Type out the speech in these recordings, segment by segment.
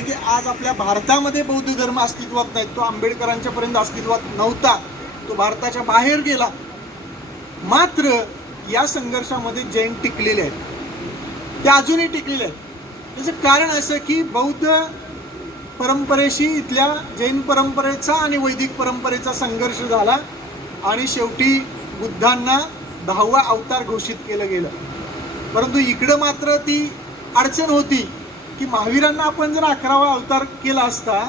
की आज आपल्या भारतामध्ये बौद्ध धर्म अस्तित्वात नाही, तो आंबेडकरांच्या पर्यंत अस्तित्वात नव्हता, तो भारताच्या बाहेर गेला. मात्र या संघर्षामध्ये जैन टिकलेले आहेत, ते अजूनही टिकलेले आहेत. त्याचं कारण असं की बौद्ध परंपरेशी इथल्या जैन परंपरेचा आणि वैदिक परंपरेचा संघर्ष झाला आणि शेवटी बुद्धांना 10वा अवतार घोषित केलं गेलं. परंतु इकडं मात्र ती अडचण होती की महावीरांना आपण जर 11वा अवतार केला असता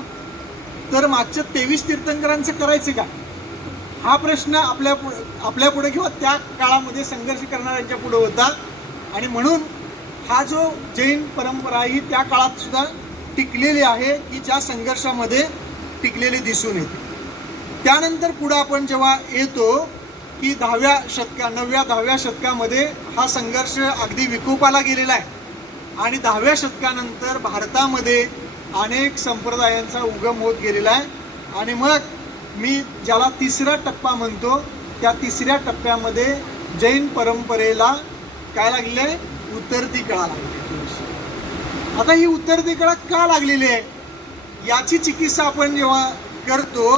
तर मागच्या 23 तीर्थंकरांचं करायचं का, हा प्रश्न आपल्या पुढे किंवा त्या काळामध्ये संघर्ष करणाऱ्यांच्या पुढे होता. आणि म्हणून हा जो जैन परंपरा ही त्या काळात सुद्धा टिकलेली आहे की ज्या संघर्षामध्ये टिकलेली दिसून येते. त्यानंतर पुढं आपण जेव्हा येतो की 9व्या-10व्या शतकामध्ये हा संघर्ष अगदी विकोपाला गेलेला आहे आणि 10व्या शतकानंतर भारतामध्ये अनेक संप्रदायांचा उगम होत गेलेला आहे. आणि मग मी ज्याला तिसरा टप्पा म्हणतो त्या तिसऱ्या टप्प्यामध्ये जैन परंपरेला काय लागले आहे, उतरती कळा लागली. आता ही उतरती कळा का लागलेली आहे याची चिकित्सा आपण जेव्हा करतो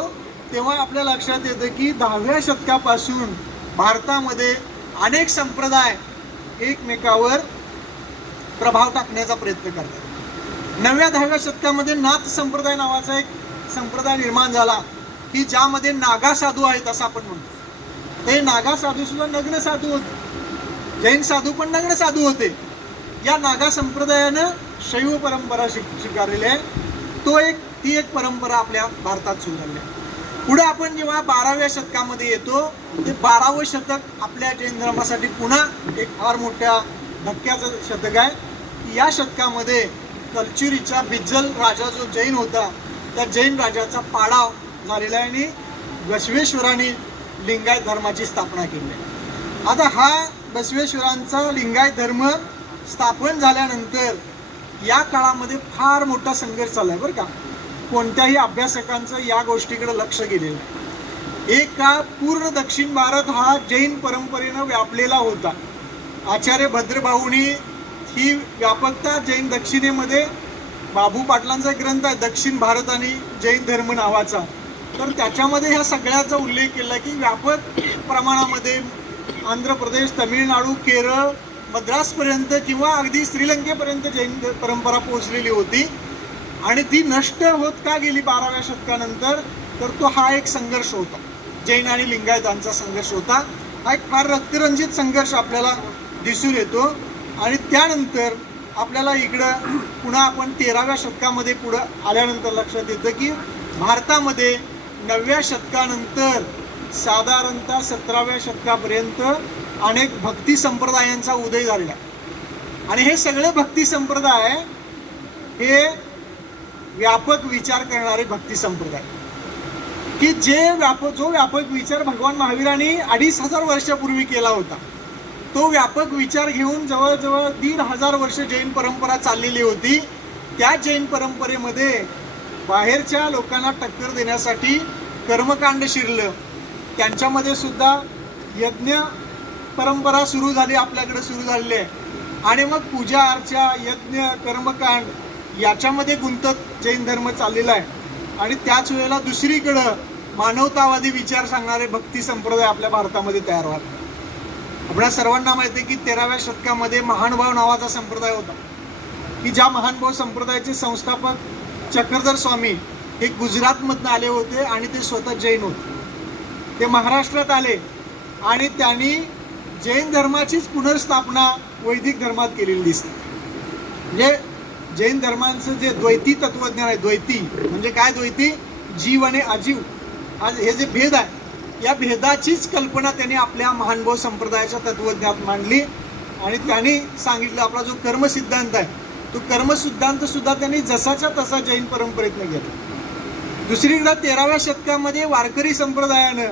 तेव्हा आपल्या लक्षात येतं की 10व्या शतकापासून भारतामध्ये अनेक संप्रदाय एकमेकावर प्रभाव टाकण्याचा प्रयत्न करतात. 9व्या-10व्या शतकामध्ये नाथ संप्रदाय नावाचा एक संप्रदाय निर्माण झाला की ज्यामध्ये नागा साधू आहेत असं आपण म्हणतो. ते नागा साधू सुद्धा नग्न साधू होते, जैन साधू पण नग्न साधू होते. या नागा संप्रदायानं शैव परंपरा स्वीकारलेली आहे. ती एक परंपरा आपल्या भारतात सुरू झाली आहे. पुढे आपण जेव्हा 12व्या शतकामध्ये येतो ते 12वं शतक आपल्या जैन धर्मासाठी पुन्हा एक फार मोठ्या धक्क्याचं शतक आहे. या शतकामध्ये कलचुरीचा बिज्जल राजा जो जैन होता त्या जैन राजाचा पाडाव झालेला आहे आणि बसवेश्वरांनी लिंगायत धर्माची स्थापना केली आहे. आता हा बसवेश्वरांचा लिंगायत धर्म स्थापन झाल्यानंतर या काळामध्ये फार मोठा संघर्ष चालला आहे बरं का. कोणत्याही अभ्यासकांचं या गोष्टीकडे लक्ष गेलेलं आहे. एक काळ पूर्ण दक्षिण भारत हा जैन परंपरेनं व्यापलेला होता. आचार्य भद्रभाऊंनी ही व्यापकता जैन दक्षिणेमध्ये बाबू पाटलांचा ग्रंथ आहे दक्षिण भारत आणि जैन धर्म नावाचा, तर त्याच्यामध्ये ह्या सगळ्याचा उल्लेख केला की व्यापक प्रमाणामध्ये आंध्र प्रदेश, तमिळनाडू, केरळ, मद्रासपर्यंत किंवा अगदी श्रीलंकेपर्यंत जैन परंपरा पोहोचलेली होती. आणि ती नष्ट होत का गेली 12व्या शतकानंतर, तर तो हा एक संघर्ष होता, जैन आणि लिंगायतांचा संघर्ष होता. हा एक फार रक्तरंजित संघर्ष आपल्याला दिसून येतो. आणि त्यानंतर आपल्याला इकडं पुन्हा आपण 13व्या शतकामध्ये पुढं आल्यानंतर लक्षात येतं की भारतामध्ये 9व्या शतकानंतर साधारणतः 17व्या शतकापर्यंत अनेक भक्ती संप्रदायांचा उदय झालेला आहे. आणि हे सगळे भक्ती संप्रदाय हे व्यापक विचार करणारे भक्ती संप्रदाय की जो व्यापक विचार भगवान महावीरांनी 2500 वर्षापूर्वी केला होता, तो व्यापक विचार घेऊन जवळजवळ 1500 वर्ष जैन परंपरा चाललेली होती. त्या जैन परंपरेमध्ये बाहेरच्या लोकांना टक्कर देण्यासाठी कर्मकांड शिरलं. त्यांच्यामध्ये सुद्धा यज्ञ परंपरा सुरू झाली, आपल्याकडे सुरू झालेली आहे. आणि मग पूजा अर्चा, यज्ञ, कर्मकांड याच्यामध्ये गुंतत जैन धर्म चाललेला आहे. आणि त्याच वेळेला दुसरीकडं मानवतावादी विचार सांगणारे भक्ती संप्रदाय आपल्या भारतामध्ये तयार व्हावे. आपल्या सर्वांना माहिती आहे की 13व्या शतकामध्ये महानुभाव नावाचा संप्रदाय होता की ज्या महानुभाव संप्रदायाचे संस्थापक चक्रधर स्वामी हे गुजरातमधून आले होते आणि ते स्वतः जैन होते. ते महाराष्ट्रात आले आणि त्यांनी जैन धर्माचीच पुनर्स्थापना वैदिक धर्मात केलेली दिसते. म्हणजे जैन धर्मांचं जे द्वैती तत्वज्ञान आहे, द्वैती म्हणजे काय, द्वैती जीव आणि अजीव, आज हे जे भेद आहे या भेदाचीच कल्पना त्यांनी आपल्या महानुभाव संप्रदायाच्या तत्वज्ञानात मांडली. आणि त्यांनी सांगितलं आपला जो कर्मसिद्धांत आहे तो कर्मसिद्धांत सुद्धा त्यांनी जसाच्या तसा जैन परंपरेतनं घेतला. दुसरीकडे 13व्या शतकामध्ये वारकरी संप्रदायानं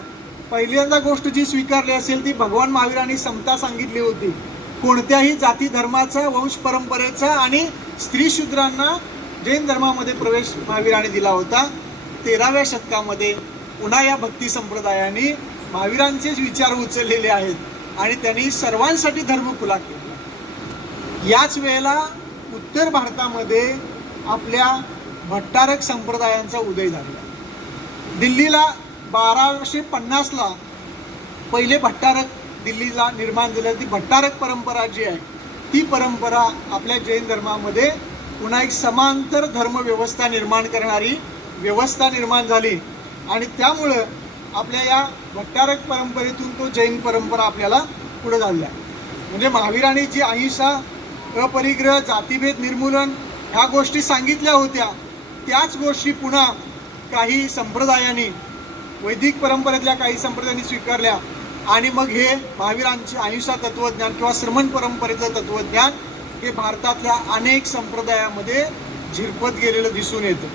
पहिल्यांदा गोष्ट जी स्वीकारली असेल ती भगवान महावीरांनी समता सांगितली होती. कोणत्याही जाती धर्माचा, वंश परंपरेचा आणि स्त्री शूद्रांना जैन धर्मामध्ये प्रवेश महावीरांनी दिला होता. 13व्या शतकामध्ये पुन्हा या भक्ती संप्रदायाने महावीरांचेच विचार उचललेले आहेत आणि त्यांनी सर्वांसाठी धर्म खुला केला. याच वेळेला उत्तर भारतामध्ये आपल्या भट्टारक संप्रदायांचा उदय झाला. दिल्लीला 1250ला पहिले भट्टारक दिल्लीला निर्माण झाले. ती भट्टारक परंपरा जी आहे ती परंपरा आपल्या जैन धर्मामध्ये पुन्हा एक समांतर धर्मव्यवस्था निर्माण करणारी व्यवस्था निर्माण झाली आणि त्यामुळं आपल्या या भट्टारक परंपरेतून तो जैन परंपरा आपल्याला पुढे झाली आहे. म्हणजे महावीरांनी जी अहिंसा, अपरिग्रह, जातीभेद निर्मूलन ह्या गोष्टी सांगितल्या होत्या त्याच गोष्टी पुन्हा काही संप्रदायांनी, वैदिक परंपरेतल्या काही संप्रदायांनी स्वीकारल्या आणि मग हे महावीरांचे अहिंसा तत्त्वज्ञान किंवा श्रमण परंपरेचं तत्त्वज्ञान हे भारतातल्या अनेक संप्रदायामध्ये झिरपत गेलेलं दिसून येतं.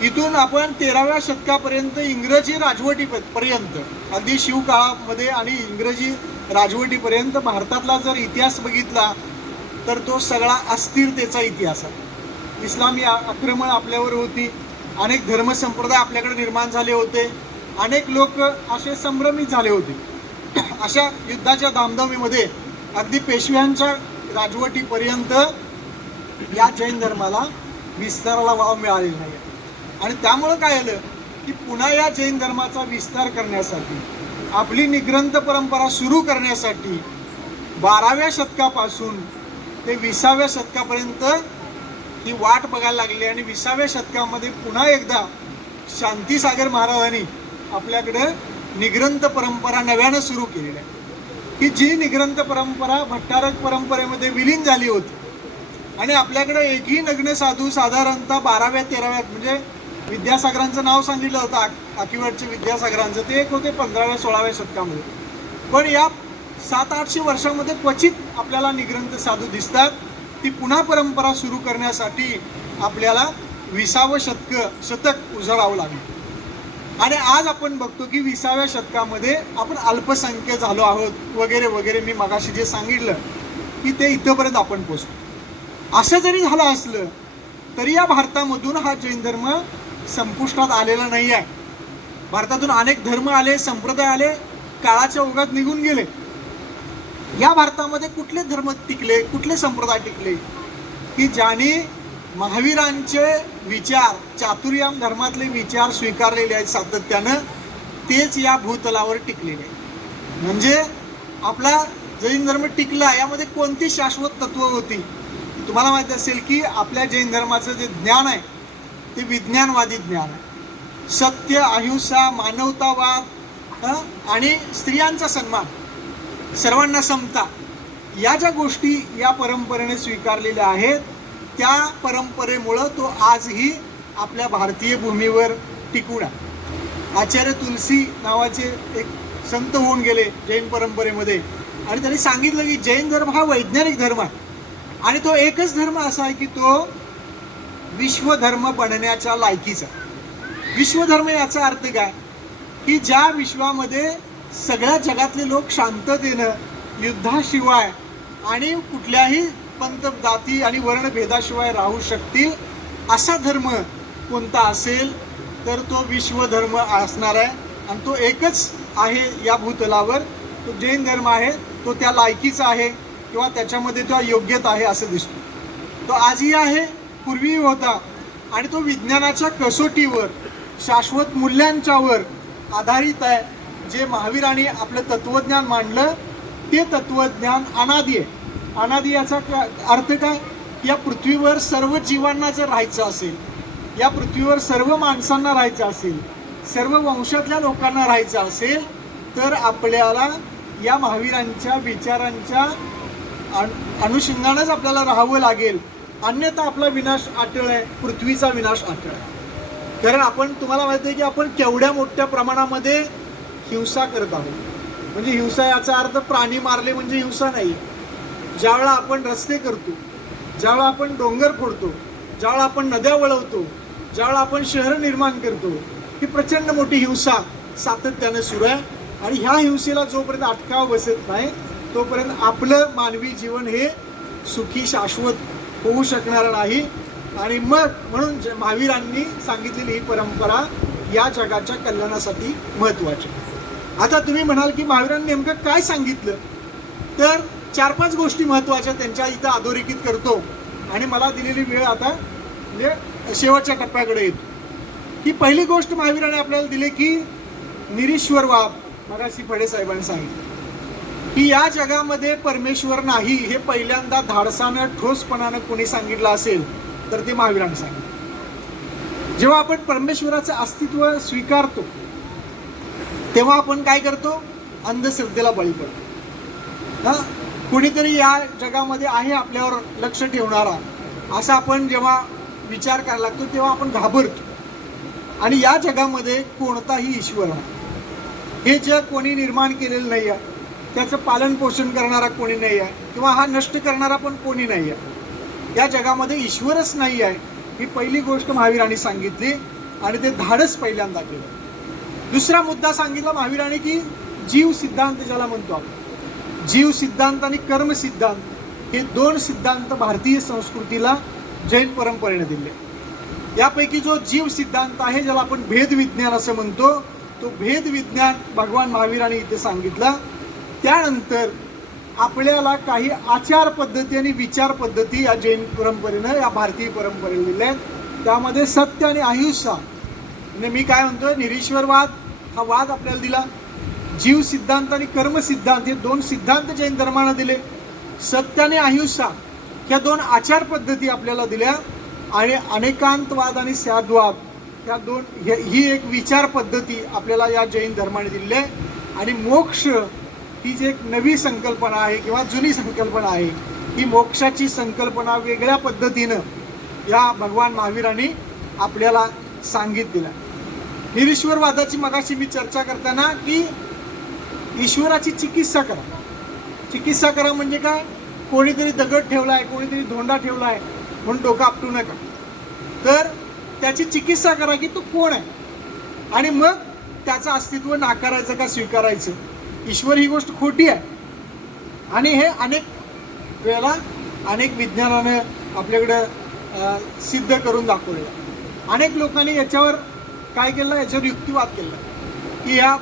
इथून आपण 13व्या शतकापर्यंत इंग्रजी राजवटीपर्यंत, अगदी शिवकाळामध्ये आणि इंग्रजी राजवटीपर्यंत भारतातला जर इतिहास बघितला तर तो सगळा अस्थिरतेचा इतिहास आहे. इस्लामी आक्रमण आपल्यावर होती, अनेक धर्मसंप्रदाय आपल्याकडे निर्माण झाले होते, अनेक लोक असे संभ्रमित झाले होते. अशा युद्धाच्या धामधमीमध्ये अगदी पेशव्यांच्या राजवटीपर्यंत या जैन धर्माला विस्ताराला वाव मिळालेला नाही. आणि त्यामुळं काय आलं की पुन्हा या जैन धर्माचा विस्तार करण्यासाठी, आपली निग्रंथ परंपरा सुरू करण्यासाठी 12व्या शतकापासून ते 20व्या शतकापर्यंत ही वाट बघायला लागली. आणि 20व्या शतकामध्ये पुन्हा एकदा शांतीसागर महाराजांनी आपल्याकडे निग्रंथ परंपरा नव्यानं सुरू केलेली आहे की जी निग्रंथ परंपरा भट्टारक परंपरेमध्ये विलीन झाली होती. आणि आपल्याकडे एकही नग्न साधू साधारणतः 12व्या-13व्या, म्हणजे विद्यासागरांचं नाव सांगितलं होतं, आकिवटचे विद्यासागरांचं, ते एक होते 15व्या-16व्या शतकामध्ये. पण या 700-800 वर्षामध्ये क्वचित आपल्याला निग्रंथ साधू दिसतात. ती पुन्हा परंपरा सुरू करण्यासाठी आपल्याला 20वं शतक उजळावं लागलं. आणि आज आपण बघतो की 20व्या शतकामध्ये आपण अल्पसंख्य झालो आहोत वगैरे वगैरे. मी मगाशी जे सांगितलं की ते इथंपर्यंत आपण पोचतो. असं जरी झालं असलं तरी या भारतामधून हा जैन धर्म संपुष्टात आलेला नाही आहे. भारतातून अनेक धर्म आले, संप्रदाय आले, काळाच्या ओघात निघून गेले. या भारतामध्ये कुठले धर्म टिकले, कुठले संप्रदाय टिकले की ज्यांनी महावीरांचे विचार, चातुर्याम धर्मातले विचार स्वीकारलेले आहेत सातत्यानं, तेच या भूतलावर टिकलेले आहेत. म्हणजे आपला जैन धर्म टिकला यामध्ये कोणती शाश्वत तत्व होती. तुम्हाला माहिती असेल की आपल्या जैन धर्माचं जे ज्ञान आहे ते विज्ञानवादी ज्ञान आहे. सत्य, अहिंसा, मानवतावाद आणि स्त्रियांचा सन्मान, सर्वांना समता, या ज्या गोष्टी या परंपरेने स्वीकारलेल्या आहेत त्या परंपरेमुळं तो आजही आपल्या भारतीय भूमीवर टिकून आहे. आचार्य तुलसी नावाचे एक संत होऊन गेले जैन परंपरेमध्ये आणि त्यांनी सांगितलं की जैन धर्म हा वैज्ञानिक धर्म आहे आणि तो एकच धर्म असा आहे की तो विश्वधर्म बनण्याच्या लायकीचा. विश्वधर्म याचा अर्थ काय की ज्या विश्वामध्ये सगळ्या जगातले लोक शांततेनं, युद्धाशिवाय आणि कुठल्याही पंथ, जाती आणि वर्णभेदाशिवाय राहू शकतील असा धर्म कोणता असेल तर तो विश्वधर्म असणार आहे. आणि तो एकच आहे या भूतलावर, तो जैन धर्म आहे. तो त्या लायकीचा आहे किंवा त्याच्यामध्ये तो योग्यता आहे असं दिसतो. तो आजही आहे, पूर्वीही होता आणि तो विज्ञानाच्या कसोटीवर, शाश्वत मूल्यांच्यावर आधारित आहे. जे महावीरांनी आपलं तत्त्वज्ञान मांडलं ते तत्त्वज्ञान अनादी आहे. अनादी याचा अर्थ काय? या पृथ्वीवर सर्व जीवांना जर राहायचं असेल, या पृथ्वीवर सर्व माणसांना राहायचं असेल, सर्व वंशातल्या लोकांना राहायचं असेल तर आपल्याला या महावीरांच्या विचारांच्या अनुषंगानंच आपल्याला राहावं लागेल. अन्यथा आपला विनाश अटळ आहे, पृथ्वीचा विनाश अटळ आहे. कारण आपण, तुम्हाला माहिती आहे की आपण केवढ्या मोठ्या प्रमाणामध्ये हिंसा करत आहोत. म्हणजे हिंसा याचा अर्थ प्राणी मारले म्हणजे हिंसा नाही. ज्यावेळा आपण रस्ते करतो, ज्यावेळा आपण डोंगर फोडतो, ज्यावेळा आपण नद्या वळवतो, ज्यावेळा आपण शहर निर्माण करतो, ही प्रचंड मोठी हिंसा सातत्याने सुरू आहे. आणि ह्या हिंसेला जोपर्यंत अटकाव बसत नाही तोपर्यंत आपलं मानवी जीवन हे सुखी, शाश्वत होऊ शकणार नाही. आणि मग म्हणून महावीरांनी सांगितलेली ही परंपरा या जगाच्या कल्याणासाठी महत्त्वाची. आता तुम्ही म्हणाल की महावीरांनी नेमकं काय सांगितलं, तर 4-5 गोष्टी महत्त्वाच्या त्यांच्या इथं अधोरेखित करतो आणि मला दिलेली वेळ आता म्हणजे शेवटच्या टप्प्याकडे येतो की पहिली गोष्ट महावीराने आपल्याला दिली की निरीश्वरवाद. मगाशी फडे साहेबांनी सांगितलं की या जगामध्ये परमेश्वर नाही हे पहिल्यांदा धाडसानं ठोसपणानं कोणी सांगितलं असेल तर ते महावीराने सांगितलं. जेव्हा आपण परमेश्वराचं अस्तित्व स्वीकारतो तेव्हा आपण काय करतो, अंधश्रद्धेला बळी पडतो. कुणीतरी या जगामध्ये आहे आपल्यावर लक्ष ठेवणारा असा आपण जेव्हा विचार करायला लागतो तेव्हा आपण घाबरतो. आणि या जगामध्ये कोणताही ईश्वर आहे, हे जग कोणी निर्माण केलेलं नाही आहे, त्याचं पालन पोषण करणारा कोणी नाही आहे किंवा हा नष्ट करणारा पण कोणी नाही आहे. या जगामध्ये ईश्वरच नाही आहे ही पहिली गोष्ट महावीरांनी सांगितली आणि ते धाडस पहिल्यांदा केलं. दुसरा मुद्दा सांगितला महावीरांनी की जीव सिद्धांत ज्याला म्हणतो आपण, जीव सिद्धांत आणि कर्म सिद्धांत हे दोन सिद्धांत भारतीय संस्कृतीला जैन परंपरेने दिले. यापैकी जो जीव सिद्धांत आहे ज्याला आपण भेद विज्ञान असं म्हणतो, तो भेद विज्ञान भगवान महावीरांनी इथे सांगितला. त्यानंतर आपल्याला काही आचार पद्धती आणि विचार पद्धती या जैन परंपरेनं या भारतीय परंपरेने दिल्या. त्यामध्ये सत्य आणि अहिंसा, म्हणजे मी काय म्हणतोय, निरीश्वरवाद हा वाद आपल्याला दिला. जीव सिद्धांत आणि कर्म सिद्धांत हे दोन सिद्धांत जैन धर्मानं दिले. सत्य आणि अहिंसा ह्या दोन आचार पद्धती आपल्याला दिल्या. आणि अनेकांतवाद आणि साधवाद ह्या दोन ही एक विचार पद्धती आपल्याला या जैन धर्माने दिली आहे. आणि मोक्ष ही जी एक नवी संकल्पना आहे किंवा जुनी संकल्पना आहे, ही मोक्षाची संकल्पना वेगळ्या पद्धतीनं या भगवान महावीरांनी आपल्याला सांगितलेलं. निरीश्वरवादाची मगाशी मी चर्चा करताना की ईश्वराची चिकित्सा करा. चिकित्सा करा म्हणजे काय, कोणीतरी दगड ठेवला आहे, कोणीतरी धोंडा ठेवला आहे म्हणून डोकं आपटू नका, तर त्याची चिकित्सा करा की तो कोण आहे आणि मग त्याचं अस्तित्व नाकारायचं का स्वीकारायचं. ईश्वर ही गोष्ट खोटी आहे आणि हे अनेक वेळेला अनेक विज्ञानानं आपल्याकडं सिद्ध करून दाखवलेलं. अनेक लोकांनी याच्यावर काय केलं, याच्यावर युक्तिवाद केला की या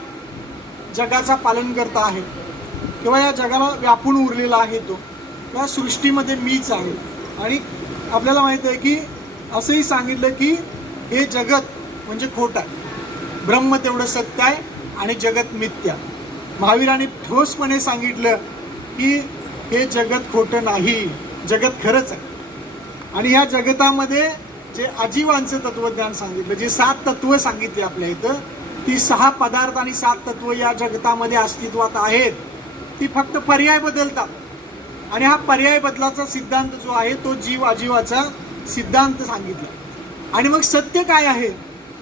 जगाचा पालनकर्ता आहे किंवा या जगाला व्यापून उरलेला आहे तो, किंवा सृष्टीमध्ये मीच आहे. आणि आपल्याला माहीत आहे की असंही सांगितलं की हे जगत म्हणजे खोटं आहे, ब्रह्म तेवढं सत्य आहे आणि जगत मिथ्या. महावीरांनी ठोसपणे सांगितलं की हे जगत खोटं नाही, जगत खरंच आहे. आणि ह्या जगतामध्ये जे आजीवांचं तत्वज्ञान सांगितलं, जे 7 तत्व सांगितली आपल्या इथं, ती 6 पदार्थ आणि 7 तत्व या जगतामध्ये अस्तित्वात आहेत. ती फक्त पर्याय बदलतात आणि हा पर्याय बदलाचा सिद्धांत जो आहे तो जीव अजीवाचा सिद्धांत सांगितला. आणि मग सत्य काय आहे,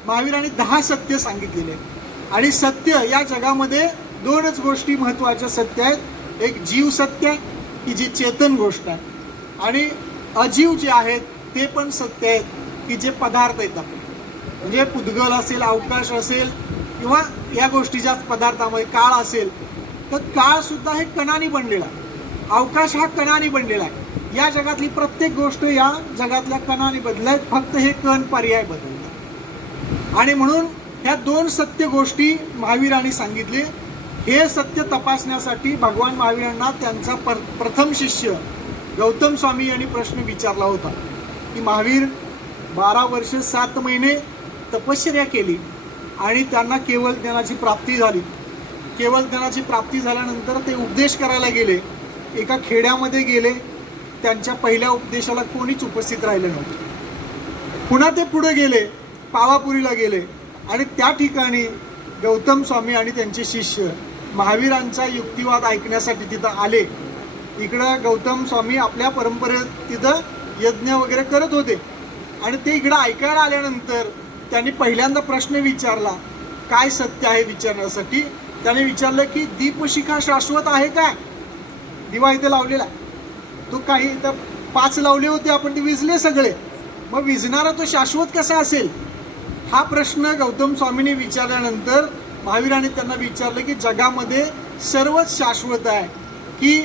महावीरांनी 10 सत्य सांगितलेले आहेत. आणि सत्य या जगामध्ये 2च गोष्टी महत्त्वाच्या सत्य आहेत. एक जीव सत्य आहे की जी चेतन गोष्ट आहे, आणि अजीव जे आहेत ते पण सत्य आहेत की जे पदार्थ आहेत आपले, म्हणजे पुद्गल असेल, अवकाश असेल किंवा या गोष्टीच्या पदार्थामध्ये काळ असेल, तर काळसुद्धा हे कणांनी बनलेला आहे, अवकाश हा कणांनी बनलेला आहे. या जगातली प्रत्येक गोष्ट या जगातल्या कणांनी बदलत, फक्त हे कण पर्याय बदलतात. आणि म्हणून ह्या 2 सत्य गोष्टी महावीरांनी सांगितले. हे सत्य तपासण्यासाठी भगवान महावीरांना त्यांचा प्रथम शिष्य गौतम स्वामी यांनी प्रश्न विचारला होता की महावीर 12 वर्ष 7 महिने तपश्चर्या केली आणि त्यांना केवळ ज्ञानाची प्राप्ती झाली. केवळ ज्ञानाची प्राप्ती झाल्यानंतर ते उपदेश करायला गेले, एका खेड्यामध्ये गेले, त्यांच्या पहिल्या उपदेशाला कोणीच उपस्थित राहिलं नव्हतं. पुन्हा ते पुढे गेले, पावापुरीला गेले आणि त्या ठिकाणी गौतम स्वामी आणि त्यांचे शिष्य महावीरांचा युक्तिवाद ऐकण्यासाठी तिथं आले. इकडं गौतम स्वामी आपल्या परंपरेत तिथं यज्ञ वगैरे करत होते आणि ते इकडं ऐकायला आल्यानंतर त्यांनी पहिल्यांदा प्रश्न विचारला, काय सत्य आहे विचारण्यासाठी. त्याने विचारलं की दीपशिखा शाश्वत आहे का. दिवा इथे लावलेला, तो काही इथं 5 लावले होते, आपण ते विझले सगळे, मग विझणारा तो शाश्वत कसा असेल. हा प्रश्न गौतम स्वामींनी विचारल्यानंतर महावीरांनी त्यांना विचारलं की जगामध्ये सर्वच शाश्वत आहे, की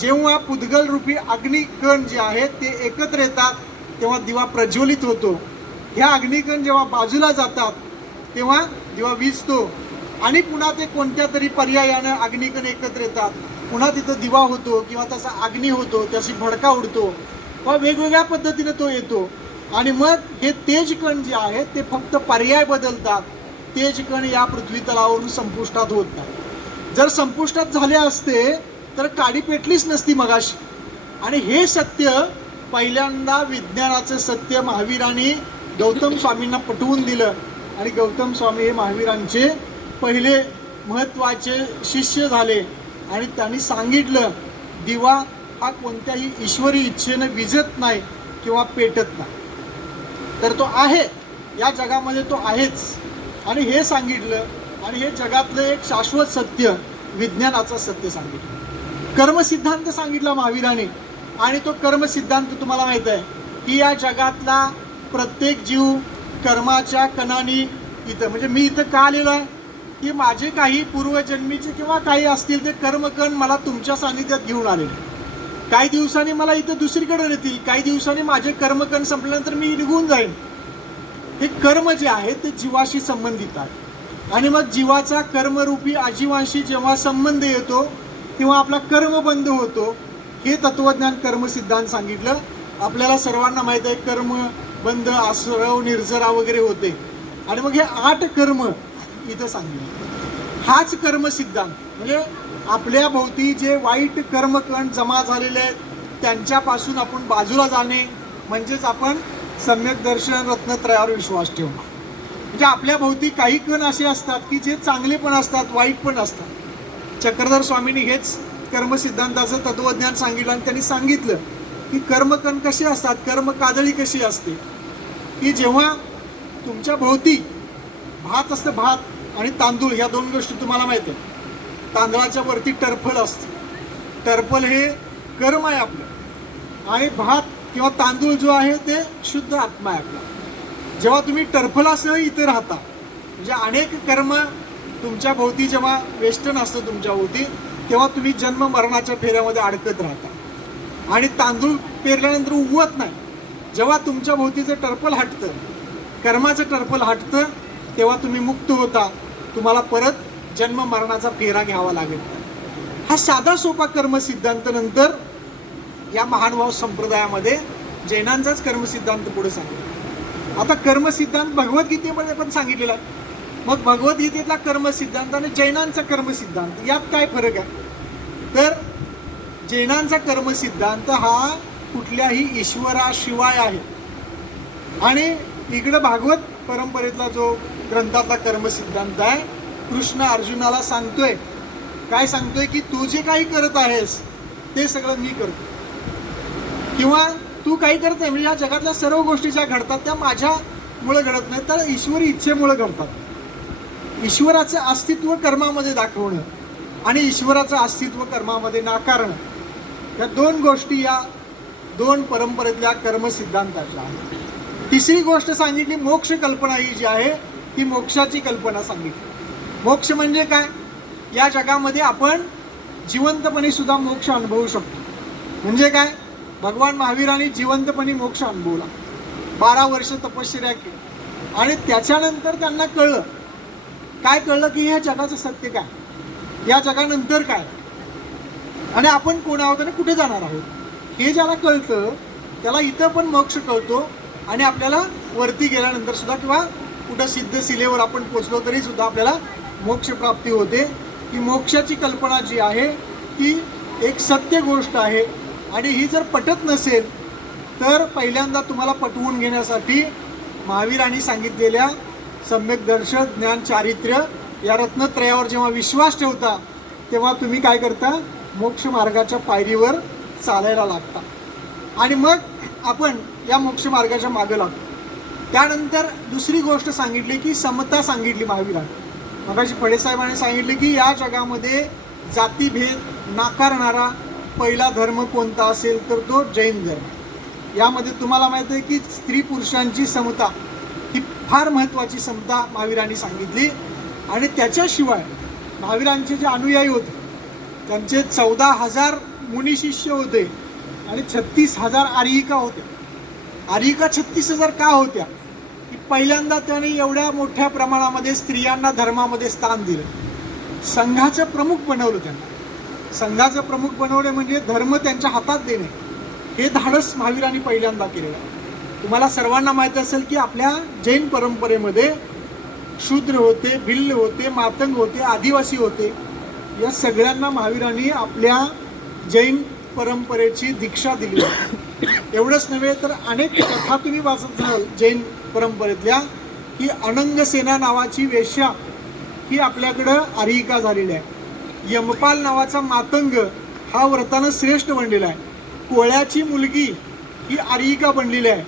जेव्हा पुद्गल रूपी अग्निकण जे आहेत ते एकत्र येतात तेव्हा दिवा प्रज्वलित होतो. ह्या अग्निकण जेव्हा बाजूला जातात तेव्हा दिवा विझतो आणि पुन्हा ते कोणत्या तरी पर्यायानं अग्निकण एकत्र येतात, पुन्हा तिथं दिवा होतो किंवा त्याचा अग्नी होतो, त्याची भडका उडतो, किंवा वेगवेगळ्या पद्धतीनं तो येतो. आणि मग हे तेजकण जे आहे ते फक्त पर्याय बदलतात. तेजकण या पृथ्वी तलावरून संपुष्टात होत नाही. जर संपुष्टात झाले असते तर काडी पेटलीच नसती मगाशी. आणि हे सत्य पहिल्यांदा विज्ञानाचं सत्य महावीरांनी गौतम स्वामींना पटवून दिलं. आणि गौतम स्वामी हे महावीरांचे पहिले महत्त्वाचे शिष्य झाले. आणि त्यांनी सांगितलं दिवा हा कोणत्याही ईश्वरी इच्छेनं विझत नाही किंवा पेटत नाही, तर तो आहे या जगामध्ये, तो आहेच. आणि हे सांगितलं. आणि हे जगातलं एक शाश्वत सत्य, विज्ञानाचं सत्य सांगितलं. कर्मसिद्धांत सांगितला महावीरांनी. आणि तो कर्मसिद्धांत तुम्हाला माहीत आहे की या जगातला प्रत्येक जीव कर्माच्या कणानी इथं, म्हणजे मी इथं का आलेलो आहे की माझे काही पूर्वजन्मीचे किंवा काही असतील ते कर्मकण मला तुमच्या सानिध्यात घेऊन आलेले. काही दिवसांनी मला इथं दुसरीकडे येतील, काही दिवसांनी माझे कर्मकण संपल्यानंतर मी निघून जाईन. हे कर्म जे आहे ते जीवाशी संबंधित आहे. आणि मग जीवाचा कर्मरूपी आजीवांशी जेव्हा संबंध येतो तेव्हा आपला कर्म बंद होतो. हे तत्वज्ञान कर्मसिद्धांत सांगितलं. आपल्याला सर्वांना माहीत आहे कर्म बंध, आसरव, निर्जरा वगैरे होते. आणि मग हे 8 कर्म इथं सांगितलं. हाच कर्मसिद्धांत म्हणजे आपल्या भोवती जे वाईट कर्मकण जमा झालेले आहेत त्यांच्यापासून आपण बाजूला जाणे, म्हणजेच आपण सम्यक दर्शन रत्नत्रयावर विश्वास ठेवणं. म्हणजे आपल्या भोवती काही कण असे असतात की जे चांगले पण असतात, वाईट पण असतात. चक्रधर स्वामींनी हेच कर्मसिद्धांताचं तत्वज्ञान सांगितलं. आणि त्यांनी सांगितलं की कर्मकण कसे असतात, कर्म काजळी कशी असते की जेव्हा तुमच्या भोवती भात असतं, भात आणि तांदूळ ह्या 2 गोष्टी तुम्हाला माहिती आहे. तांदळाच्या वरती टरफल असते. टरफल हे कर्म आहे आपलं. आणि भात किंवा तांदूळ जो आहे ते शुद्ध आत्मा आहे आपला. जेव्हा तुम्ही टरफलासह इथे राहता, म्हणजे अनेक कर्म तुमच्या भोवती जेव्हा वेष्टन असतं तुमच्या भोवती, तेव्हा तुम्ही जन्म मरणाच्या फेऱ्यामध्ये अडकत राहता. आणि तांदूळ पेरल्यानंतर उगवत नाही. जेव्हा तुमच्या भोवतीचं टरफल हटतं, कर्माचं टरफल हटतं, तेव्हा तुम्ही मुक्त होता. तुम्हाला परत जन्म मरणाचा फेरा घ्यावा लागेल. हा साधा सोपा कर्मसिद्धांत नंतर या महानुभाव संप्रदायामध्ये जैनांचाच कर्मसिद्धांत पुढे सांगितला. आता कर्मसिद्धांत भगवद्गीतेमध्ये पण सांगितलेला आहे. मग भगवद्गीतेतला कर्मसिद्धांत आणि जैनांचा कर्मसिद्धांत यात काय फरक आहे? तर जैनांचा कर्मसिद्धांत हा कुठल्याही ईश्वराशिवाय आहे. आणि इकडं भागवत परंपरेतला जो ग्रंथातला कर्मसिद्धांत आहे, कृष्ण अर्जुनाला सांगतोय, काय सांगतोय की तू जे काही करत आहेस ते सगळं मी करतो. किंवा तू काही करत नाही, म्हणजे या जगातल्या सर्व गोष्टी ज्या घडतात त्या माझ्यामुळे घडत नाही, तर ईश्वरी इच्छेमुळे घडतात. ईश्वराचं अस्तित्व कर्मामध्ये दाखवणं आणि ईश्वराचं अस्तित्व कर्मामध्ये नाकारणं, या 2 गोष्टी या 2 परंपरेतल्या कर्मसिद्धांताच्या आहेत. तिसरी गोष्ट सांगितली मोक्ष कल्पना, ही जी आहे ती मोक्षाची कल्पना सांगितली. मोक्ष म्हणजे काय? या जगामध्ये आपण जिवंतपणे सुद्धा मोक्ष अनुभवू शकतो. म्हणजे काय? भगवान महावीरांनी जिवंतपणे मोक्ष अनुभवला. 12 वर्ष तपश्चर्या केली. आणि त्याच्यानंतर त्यांना कळलं, काय कळलं की ह्या जगाचं सत्य काय, या जगानंतर काय, आणि आपण कोण आहोत आणि कुठे जाणार आहोत. हे ज्याला कळतं त्याला इथं पण मोक्ष कळतो. आणि आपल्याला वरती गेल्यानंतर सुद्धा किंवा कुठं सिद्ध शिलेवर आपण पोचलो तरी सुद्धा आपल्याला मोक्ष प्राप्ती होते. ही मोक्षाची कल्पना जी आहे ती एक सत्य गोष्ट आहे. आणि ही जर पटत नसेल तर पहिल्यांदा तुम्हाला पटवून घेण्यासाठी महावीरांनी सांगितलेल्या सम्यक दर्शन, ज्ञान, चारित्र्य या रत्नत्रयावर जेव्हा विश्वास ठेवता तेव्हा तुम्ही काय करता? मोक्ष मार्गाच्या पायरीवर चालायला लागता. आणि मग आपण या मोक्ष मार्गाच्या मागे लागतो. त्यानंतर दुसरी गोष्ट सांगितली की समता सांगितली महावीरांनी. मगाशी फडेसाहेबांनी सांगितले की या जगामध्ये जातीभेद नाकारणारा पहिला धर्म कोणता असेल तर तो जैन धर्म. यामध्ये तुम्हाला माहिती आहे की स्त्री पुरुषांची समता ही फार महत्त्वाची समता महावीरांनी सांगितली. आणि त्याच्याशिवाय महावीरांचे जे अनुयायी होते त्यांचे 14,000 मुनिशिष्य होते आणि 36,000 आर्यिका होत्या. आर्यिका 36,000 का होत्या? की पहिल्यांदा त्याने एवढ्या मोठ्या प्रमाणामध्ये स्त्रियांना धर्मामध्ये स्थान दिलं. संघाचं प्रमुख बनवलं त्यांना. संघाचं प्रमुख बनवणे म्हणजे धर्म त्यांच्या हातात देणे, हे धाडस महावीरांनी पहिल्यांदा केलेलं आहे. तुम्हाला सर्वांना माहीत असेल की आपल्या जैन परंपरेमध्ये शूद्र होते, भिल्ल होते, मातंग होते, आदिवासी होते, या सगळ्यांना महावीरांनी आपल्या जैन परंपरेची दीक्षा दिली होती. एवढंच नव्हे तर अनेक कथा तुम्ही वाचत जाल जैन परंपरेतल्या, की अनंगसेना नावाची वेश्या ही आपल्याकडं आर्यिका झालेली आहे. यमपाल नावाचा मातंग हा व्रतानं श्रेष्ठ बनलेला आहे. कोळ्याची मुलगी ही आर्यिका बनलेली आहे.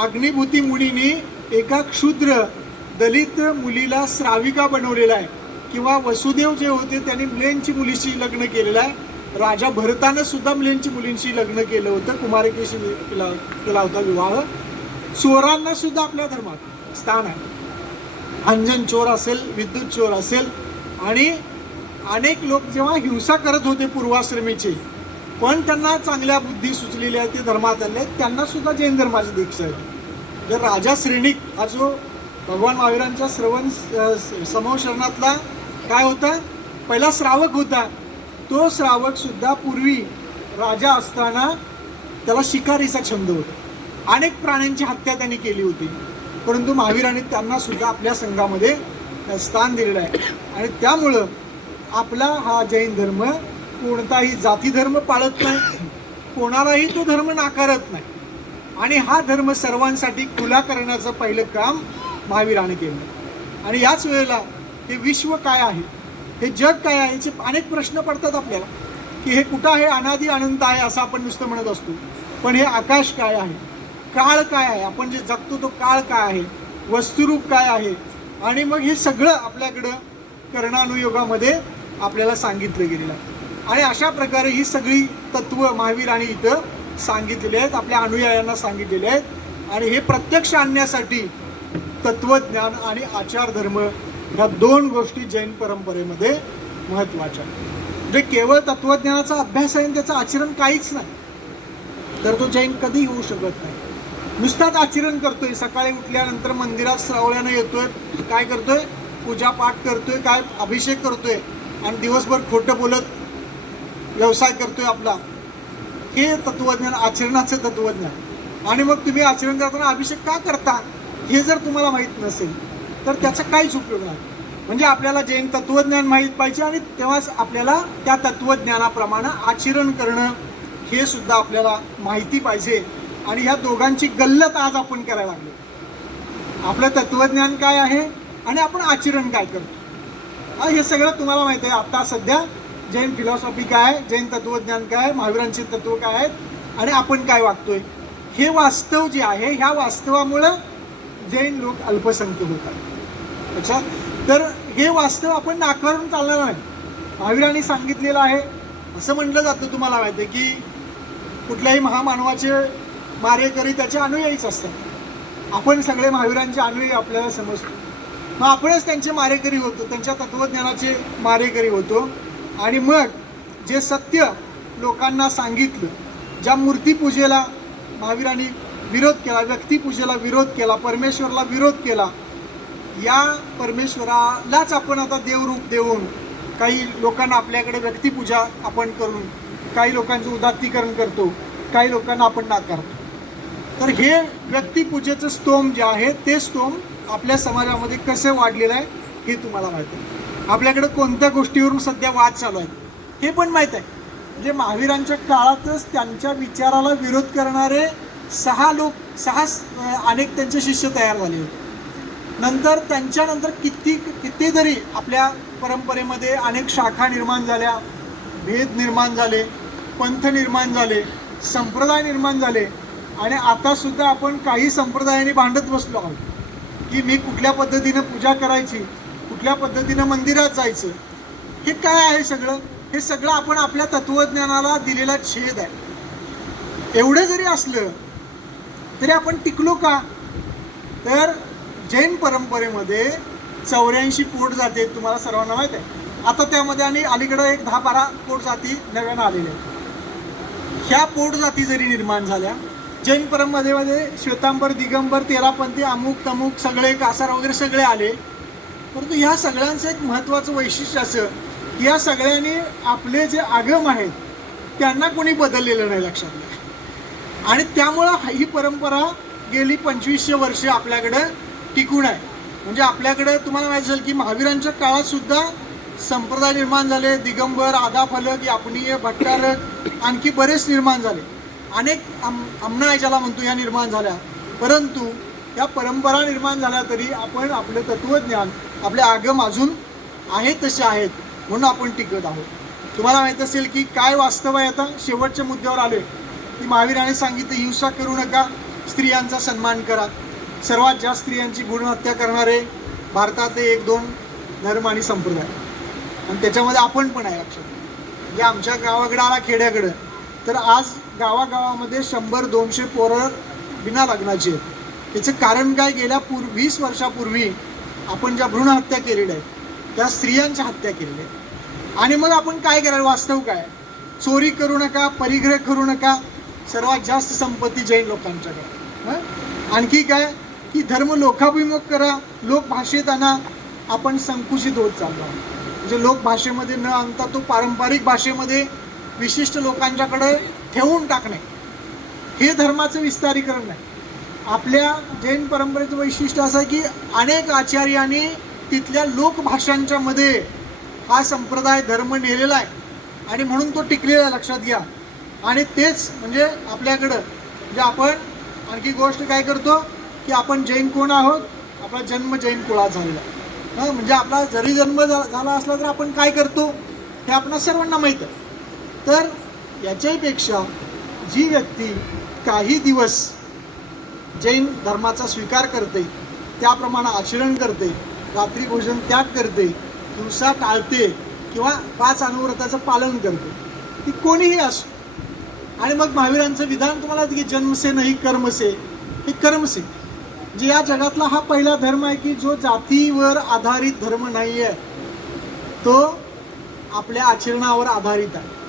अग्निभूती मुनीने एका क्षुद्र दलित मुलीला श्राविका बनवलेला आहे. किंवा वसुदेव जे होते त्यांनी म्लेंची मुलीशी लग्न केलेलं आहे. राजा भरतानं सुद्धा म्लेंची मुलींशी लग्न केलं होतं, कुमारिकेशी केला होता विवाह. चोरांना सुद्धा आपल्या धर्मात स्थान आहे. अंजन चोर असेल, विद्युत चोर असेल, आणि अनेक लोक जेव्हा हिंसा करत होते पूर्वाश्रमीचे, पण त्यांना चांगल्या बुद्धी सुचलेल्या ते धर्मात आले, त्यांना सुद्धा जैन धर्माची दीक्षा आहे. तर राजा श्रेणिक हा जो भगवान महावीरांच्या श्रवण समोशरणातला काय होता, पहिला श्रावक होता. तो श्रावक सुद्धा पूर्वी राजा असताना त्याला शिकारीचा छंद होता. अनेक प्राण्यांची हत्या त्यांनी केली होती, परंतु महावीरांनी त्यांना सुद्धा आपल्या संघामध्ये स्थान दिलेलं आहे. आणि त्यामुळं आपला हा जैन धर्म कोणताही जाती धर्म पाळत नाही, कोणालाही तो धर्म नाकारत नाही, आणि हा धर्म सर्वांसाठी खुला करण्याचं पहिलं काम महावीराने केलं. आणि याच वेळेला हे विश्व काय आहे, हे जग काय आहे, याचे अनेक प्रश्न पडतात आपल्याला, की हे कुठं आहे, अनादी अनंत आहे असं आपण नुसतं म्हणत असतो, पण हे आकाश काय आहे, काळ काय आहे, आपण जे जगतो तो काळ काय आहे, वस्तुरूप काय आहे, आणि मग हे सगळं आपल्याकडं कर्णानुयोगामध्ये आपल्याला सांगितलं गेलेलं आहे. आणि अशा प्रकारे ही सगळी तत्व महावीरांनी इथं सांगितलेली आहेत, आपल्या अनुयायांना सांगितलेले आहेत. आणि हे प्रत्यक्ष आणण्यासाठी तत्वज्ञान आणि आचारधर्म ह्या दोन गोष्टी जैन परंपरेमध्ये महत्त्वाच्या आहेत. म्हणजे केवळ तत्वज्ञानाचा अभ्यास आहे आणि त्याचं आचरण काहीच नाही, तर तो जैन कधी होऊ शकत नाही. नुसताच आचरण करतोय, सकाळी उठल्यानंतर मंदिरात श्रावळ्यानं येतोय, काय करतोय, पूजापाठ करतोय, काय अभिषेक करतोय, आणि दिवसभर खोटं बोलत व्यवसाय करतोय आपला, हे तत्वज्ञान, आचरणाचं तत्वज्ञान. आणि मग तुम्ही आचरण करताना अभिषेक का करता हे जर तुम्हाला माहीत नसेल तर त्याचा काहीच उपयोग नाही. म्हणजे आपल्याला जैन तत्वज्ञान माहीत पाहिजे, आणि तेव्हाच आपल्याला त्या तत्वज्ञानाप्रमाणे आचरण करणं हे सुद्धा आपल्याला माहिती पाहिजे. आणि ह्या दोघांची गल्लत आज आपण करायला लागलो. आपलं तत्वज्ञान काय आहे आणि आपण आचरण काय करतो, हे सगळं तुम्हाला माहिती आहे. आता सध्या जैन फिलॉसॉफी काय आहे, जैन तत्वज्ञान काय आहे, महावीरांचे तत्व काय आहेत, आणि आपण काय वागतोय, हे वास्तव जे आहे, ह्या वास्तवामुळं जैन लोक अल्पसंख्य होतात. अच्छा, तर हे वास्तव आपण नाकारून चालणार नाही. महावीरांनी सांगितलेलं आहे. असं म्हटलं जातं, तुम्हाला माहिती आहे की कुठल्याही महामानवाचे मारेकरी त्याचे अनुयायीच असतात. आपण सगळे महावीरांचे अनुयायी आपल्याला समजतो, मग आपणच त्यांचे मारेकरी होतो, त्यांच्या तत्वज्ञानाचे मारेकरी होतो. आणि मग जे सत्य लोकांना सांगितलं, ज्या मूर्तीपूजेला महावीरांनी विरोध केला, व्यक्तिपूजेला विरोध केला, परमेश्वराला विरोध केला, या परमेश्वरालाच आपण आता देवरूप देऊन काही लोकांना आपल्याकडे व्यक्तिपूजा आपण करून काही लोकांचं उदात्तीकरण करतो, काही लोकांना आपण नाकारतो. तर हे व्यक्तिपूजेचं स्तोम जे आहे ते स्तोम आपल्या समाजामध्ये कसं वाढलेलं आहे हे तुम्हाला माहीत आहे. आपल्याकडे कोणत्या गोष्टीवरून सध्या वाद चालू आहेत हे पण माहीत आहे. म्हणजे महावीरांच्या काळातच त्यांच्या विचाराला विरोध करणारे सहा अनेक त्यांचे शिष्य तयार झाले होते. नंतर त्यांच्यानंतर कितीतरी आपल्या परंपरेमध्ये अनेक शाखा निर्माण झाल्या, भेद निर्माण झाले, पंथ निर्माण झाले, संप्रदाय निर्माण झाले. आणि आतासुद्धा आपण काही संप्रदायाने भांडत बसलो आहोत की मी कुठल्या पद्धतीनं पूजा करायची, कुठल्या पद्धतीनं मंदिरात जायचं, हे काय आहे सगळं. हे सगळं आपण आपल्या तत्वज्ञानाला दिलेला छेद आहे. एवढं जरी असलं तरी आपण टिकलो का, तर जैन परंपरेमध्ये 84 पोट जाती आहेत, तुम्हाला सर्वांना माहीत आहे. आता त्यामध्ये आणि अलीकडं एक 10-12 पोट जाती नव्यानं आलेल्या आहेत. ह्या पोट जाती जरी निर्माण झाल्या, जैन परंपरेमध्ये श्वेतांबर, दिगंबर, तेरापंथी, अमुक तमुक सगळे कासार वगैरे सगळे आले, परंतु ह्या सगळ्यांचं एक महत्त्वाचं वैशिष्ट्य असं की या सगळ्यांनी आपले जे आगम आहेत त्यांना कोणी बदललेलं नाही, लक्षात घ्या. आणि त्यामुळं ही परंपरा गेली 2500 वर्षे आपल्याकडं टिकून आहे. म्हणजे आपल्याकडं तुम्हाला माहीत असेल की महावीरांच्या काळात सुद्धा संप्रदाय निर्माण झाले, दिगंबर, आदाफलक, यापनीय, भट्टारक, आणखी बरेच निर्माण झाले. अनेक आमना ज्याला म्हणतो या निर्माण झाल्या. परंतु या परंपरा निर्माण झाल्या तरी आपण आपलं तत्त्वज्ञान, आपले आगम अजून आहेत तसे आहेत, म्हणून आपण टिकत आहोत. तुम्हाला माहीत असेल की काय वास्तव आहे. आता शेवटच्या मुद्द्यावर आले की महावीरांनी सांगितलं हिंसा करू नका, स्त्रियांचा सन्मान करा. सर्वात जास्त स्त्रियांची भ्रूणहत्या करणारे भारतातले 1-2 धर्म आणि संप्रदाय, आणि त्याच्यामध्ये आपण पण आहे. लक्षात म्हणजे आमच्या गावाकडं आला खेड्याकडं तर आज गावागावामध्ये 100-200 पोरं बिना लग्नाची आहेत. त्याचं कारण काय, गेल्या 20 वर्षापूर्वी आपण ज्या भ्रूणहत्या केलेल्या आहेत त्या स्त्रियांच्या हत्या केलेल्या आहेत. आणि मग आपण काय करायला, वास्तव काय, चोरी करू नका, परिग्रह करू नका, सर्वात जास्त संपत्ती जैन लोकांच्याकडे. आणखी काय की धर्म लोकाभिमुख करा, लोकभाषेत आणा. आपण संकुचित होत चाललो आहोत. म्हणजे लोकभाषेमध्ये न आणता तो पारंपरिक भाषेमध्ये विशिष्ट लोकांच्याकडे ठेवून टाकणे, हे धर्माचं विस्तारीकरण नाही. आपल्या जैन परंपरेचं वैशिष्ट्य असं आहे की अनेक आचार्यांनी तिथल्या लोकभाषांच्या मध्ये हा संप्रदाय धर्म नेलेला आहे आणि म्हणून तो टिकलेला आहे. लक्षात घ्या. आणि तेच म्हणजे आपल्याकडं म्हणजे आपण आणखी गोष्ट काय करतो की आपण जैन कोण आहोत, आपला जन्म जैन कुळात झालेला. म्हणजे आपला जरी जन्म झाला असला तर आपण काय करतो हे आपणा सर्वांना माहीत आहे. तर याच्यापेक्षा जी व्यक्ती काही दिवस जैन धर्माचा स्वीकार करते, त्याप्रमाणे आचरण करते, रात्री भोजन त्याग करते, दिवसा टाळते किंवा 5 अनुव्रताचं पालन करते, ती कोणीही असो. आणि मग महावीरांचं विधान तुम्हाला की जन्मसे नाही कर्मसे, हे कर्मसे. जे या जगातला हा पहिला धर्म आहे की जो जातीवर आधारित धर्म नाही आहे, तो आपल्या आचरणावर आधारित आहे.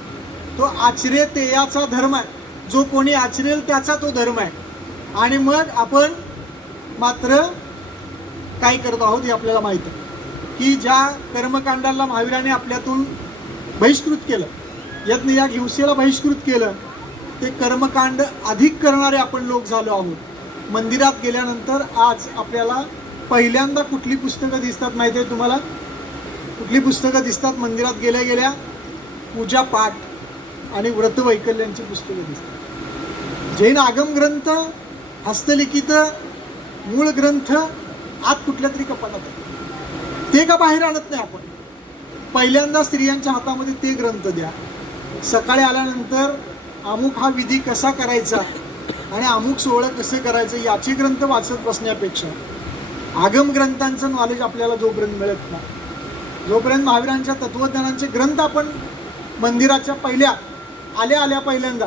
तो आचरे ते याचा धर्म आहे. जो कोणी आचरेल त्याचा तो धर्म आहे. आणि मग आपण मात्र काय करत आहोत हे आपल्याला माहीत आहे की ज्या कर्मकांडाला महावीराने आपल्यातून बहिष्कृत केलं, यज्ञयाग हिंसेला बहिष्कृत केलं, ते कर्मकांड अधिक करणारे आपण लोक झालो आहोत. मंदिरात गेल्यानंतर आज आपल्याला पहिल्यांदा कुठली पुस्तकं दिसतात माहिती आहे तुम्हाला? कुठली पुस्तकं दिसतात मंदिरात गेल्या गेल्या? पूजा पाठ आणि व्रतवैकल्यांची पुस्तकं दिसतात. जैन आगम ग्रंथ, हस्तलिखित मूळ ग्रंथ आत कुठल्या तरी कपाटात आहे. ते का बाहेर आणत नाही आपण? पहिल्यांदा स्त्रियांच्या हातामध्ये ते ग्रंथ द्या. सकाळी आल्यानंतर अमुक हा विधी कसा करायचा आणि अमुक सोहळं कसं करायचं याचे ग्रंथ वाचत बसण्यापेक्षा आगम ग्रंथांचं नॉलेज आपल्याला जोपर्यंत मिळत नाही, जोपर्यंत महावीरांच्या तत्त्वज्ञानांचे ग्रंथ आपण मंदिराच्या आल्या पहिल्यांदा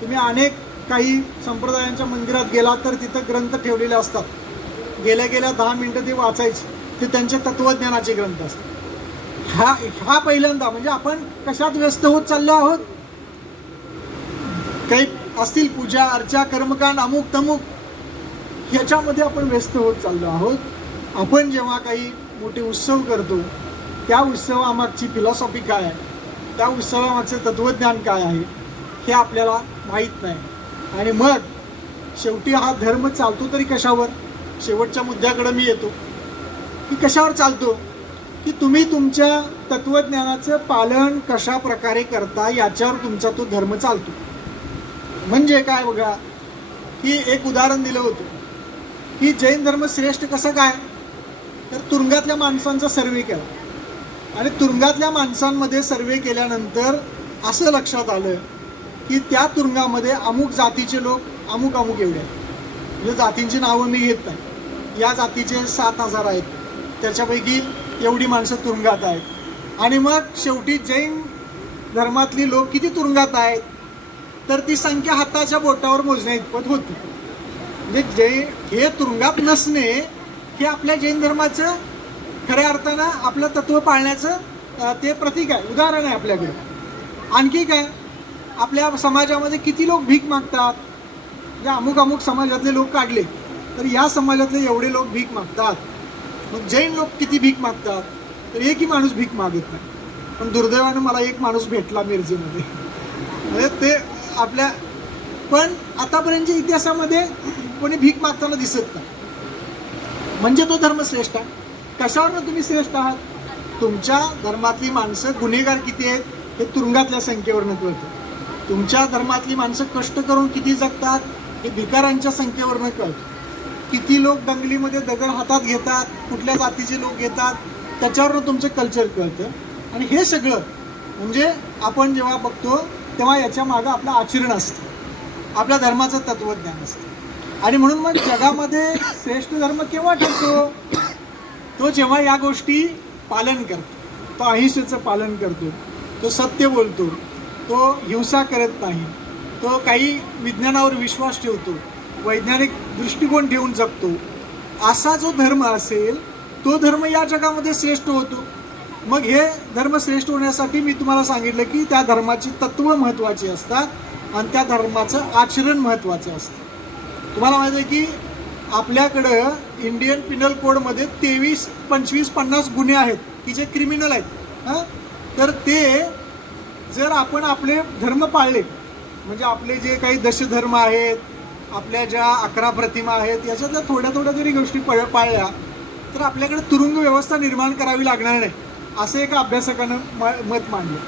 तुम्ही अनेक काही संप्रदायांच्या मंदिरात गेला तर तिथं ग्रंथ ठेवलेले असतात. गेल्या 10 मिनटं ते वाचायचे, ते त्यांचे तत्त्वज्ञानाचे ग्रंथ असतात. हा पहिल्यांदा म्हणजे आपण कशात व्यस्त होत चाललो आहोत? काही असतील पूजा अर्चा कर्मकांड अमुक तमुक, ह्याच्यामध्ये आपण व्यस्त होत चाललो आहोत. आपण जेव्हा काही मोठे उत्सव करतो त्या उत्सवामागची फिलॉसॉफी काय आहे, त्या उत्सवामागचं तत्त्वज्ञान काय आहे हे आपल्याला माहीत नाही. आणि मग शेवटी हा धर्म चालतो तरी कशावर? शेवटच्या मुद्द्याकडे मी येतो की कशावर चालतो की तुम्ही तुमच्या तत्त्वज्ञानाचं पालन कशा प्रकारे करता याच्यावर तुमचा तो धर्म चालतो. म्हणजे काय बघा की एक उदाहरण दिलं होतं की जैन धर्म श्रेष्ठ कसं काय, तर तुरुंगातल्या माणसांचा सर्वे केला आणि तुरुंगातल्या माणसांमध्ये सर्वे केल्यानंतर असं लक्षात आलं की त्या तुरुंगामध्ये अमुक जातीचे लोक अमुक एवढे आहेत. म्हणजे जातींची नावं मी घेत नाही. या जातीचे 7,000 आहेत, त्याच्यापैकी एवढी माणसं तुरुंगात आहेत. आणि मग शेवटी जैन धर्मातली लोक किती तुरुंगात आहेत तर ती संख्या हाताच्या बोटावर मोजण्या इतपत होती. म्हणजे हे तुरुंगात नसणे हे आपल्या जैन धर्माचं खऱ्या अर्थानं आपलं तत्त्व पाळण्याचं ते प्रतीक आहे, उदाहरण आहे आपल्याकडे. आणखी काय, आपल्या समाजामध्ये किती लोक भीक मागतात? म्हणजे अमुक समाजातले लोक काढले तर या समाजातले एवढे लोक भीक मागतात. मग जैन लोक किती भीक मागतात? तर एकही माणूस भीक मागत नाही. पण दुर्दैवानं मला एक माणूस भेटला मिरजेमध्ये. म्हणजे ते आपल्या पण आतापर्यंतच्या इतिहासामध्ये कोणी भीक मागताना दिसत नाही, म्हणजे तो धर्म श्रेष्ठ आहे. कशावरनं तुम्ही श्रेष्ठ आहात? तुमच्या धर्मातली माणसं गुन्हेगार किती आहेत हे तुरुंगातल्या संख्येवरनं कळतं. तुमच्या धर्मातली माणसं कष्ट करून किती जगतात हे भिकाऱ्यांच्या संख्येवरनं कळतं. किती लोक दंगलीमध्ये दगड हातात घेतात, कुठल्या जातीचे लोक घेतात, त्याच्यावरनं तुमचं कल्चर कळतं. आणि हे सगळं म्हणजे आपण जेव्हा बघतो तेव्हा याच्या मागं आपलं आचरण असतं, आपल्या धर्माचं तत्त्वज्ञान असतं. आणि म्हणून मग जगामध्ये श्रेष्ठ धर्म केव्हा ठरतो? तो जेव्हा या गोष्टी पालन करतो, तो अहिंसेचं पालन करतो, तो सत्य बोलतो, तो हिंसा करत नाही, तो काही विज्ञानावर विश्वास ठेवतो, वैज्ञानिक दृष्टिकोन ठेवून जगतो. असा जो धर्म असेल तो धर्म या जगामध्ये श्रेष्ठ होतो. मग हे धर्म श्रेष्ठ होण्यासाठी मी तुम्हाला सांगितलं की त्या धर्माची तत्त्व महत्त्वाची असतात आणि त्या धर्माचं आचरण महत्त्वाचं असतं. तुम्हाला माहिती आहे की आपल्याकडं इंडियन पिनल कोडमध्ये 23, 25, 50 गुन्हे आहेत की जे क्रिमिनल आहेत. तर ते जर आपण आपले धर्म पाळले, म्हणजे आपले जे काही दशधर्म आहेत, आपल्या ज्या 11 प्रतिमा आहेत, याच्यातल्या थोड्या थोड्या जरी गोष्टी पाळल्या तर आपल्याकडे तुरुंग व्यवस्था निर्माण करावी लागणार नाही, असं एका अभ्यासकानं मत मांडलं.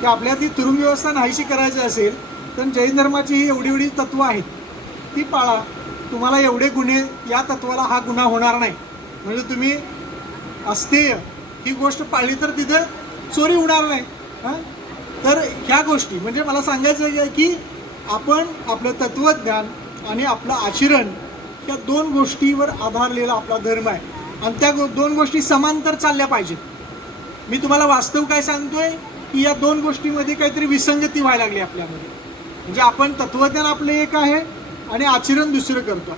की आपल्या ती तुरुंग व्यवस्था नाहीशी करायची असेल तर जैन धर्माची ही एवढी एवढी तत्त्वं आहेत ती पाळा, तुम्हाला एवढे गुन्हे, या तत्वाला हा गुन्हा होणार नाही. म्हणजे तुम्ही अस्तेय ही गोष्ट पाळली तर तिथं चोरी होणार नाही. तर ह्या गोष्टी म्हणजे मला सांगायचं आहे की आपण आपलं तत्त्वज्ञान आणि आपलं आचरण या दोन गोष्टीवर आधारलेला आपला धर्म आहे आणि त्या दोन गोष्टी समांतर चालल्या पाहिजेत. मी तुम्हाला वास्तव काय सांगतोय की या दोन गोष्टीमध्ये काहीतरी विसंगती व्हायला लागली आपल्यामध्ये. म्हणजे आपण तत्त्वज्ञान आपलं एक आहे आणि आचरण दुसरं करतो.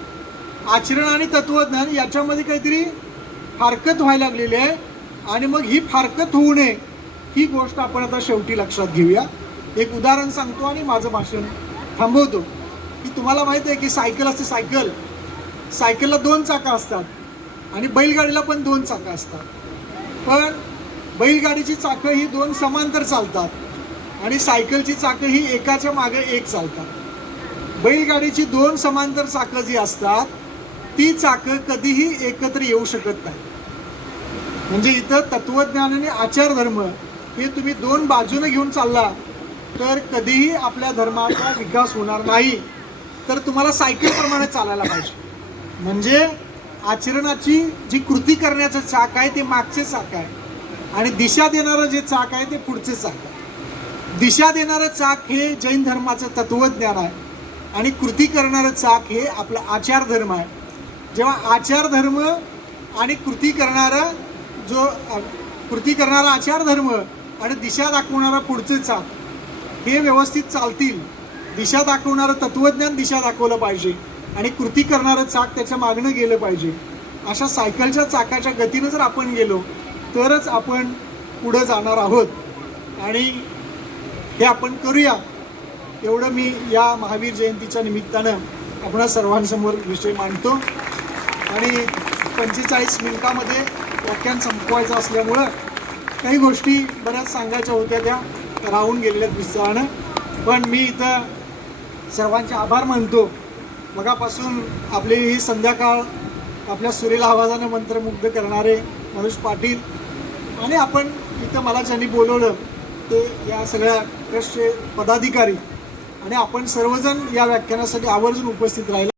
आचरण आणि तत्त्वज्ञान याच्यामध्ये काहीतरी फारकत व्हायला लागलेली आहे आणि मग ही फारकत होऊ नये ही गोष्ट आपण आता शेवटी लक्षात घेऊया. एक उदाहरण सांगतो आणि माझं भाषण थांबवतो. की तुम्हाला माहिती आहे की सायकल असते, सायकलला 2 चाकं असतात आणि बैलगाडीला पण 2 चाकं असतात. पण बैलगाडीची चाकं ही 2 समांतर चालतात आणि सायकलची चाकं ही एकाच्या मागे एक चालतात. बैलगाडीची 2 समांतर चाकं जी असतात ती चाकं कधीही एकत्र येऊ शकत नाही. म्हणजे इथं तत्त्वज्ञान आणि आचारधर्म हे तुम्ही 2 बाजूने घेऊन चालला तर कधीही आपल्या धर्माचा विकास होणार नाही. तर तुम्हाला सायकलप्रमाणे चालायला पाहिजे. म्हणजे आचरणाची जी कृती करण्याचं चाक आहे ते मागचे चाक आहे आणि दिशा देणारं जे चाक आहे ते पुढचे चाक आहे. दिशा देणारं चाक हे जैन धर्माचं तत्त्वज्ञान आहे आणि कृती करणारं चाक हे आपला आचारधर्म आहे. जेव्हा आचारधर्म आणि कृती करणारा आचारधर्म आणि दिशा दाखवणारा पुढचे चाक हे व्यवस्थित चालतील, दिशा दाखवणारं तत्त्वज्ञान दिशा दाखवलं पाहिजे आणि कृती करणारं चाक त्याच्या मागणं गेलं पाहिजे. अशा सायकलच्या चाकाच्या गतीनं जर आपण गेलो तरच आपण पुढं जाणार आहोत आणि हे आपण करूया एवढं मी या महावीर जयंतीच्या निमित्तानं आपणा सर्वांसमोर विषय मांडतो. आणि 45 मिनिटामध्ये व्याख्यान संपवायचं असल्यामुळं काही गोष्टी बऱ्याच सांगायच्या होत्या त्या राहून गेलेल्या विस्तारानं. पण मी इथं सर्वांचे आभार मानतो. मगापासून आपली ही संध्याकाळ आपल्या सुरेल आवाजानं मंत्रमुग्ध करणारे मनोज पाटील आणि आपण इथं मला ज्यांनी बोलवलं ते या सगळ्या ट्रस्टचे पदाधिकारी आणि आपण सर्वजण या व्याख्यानासाठी आवर्जून उपस्थित राहिला.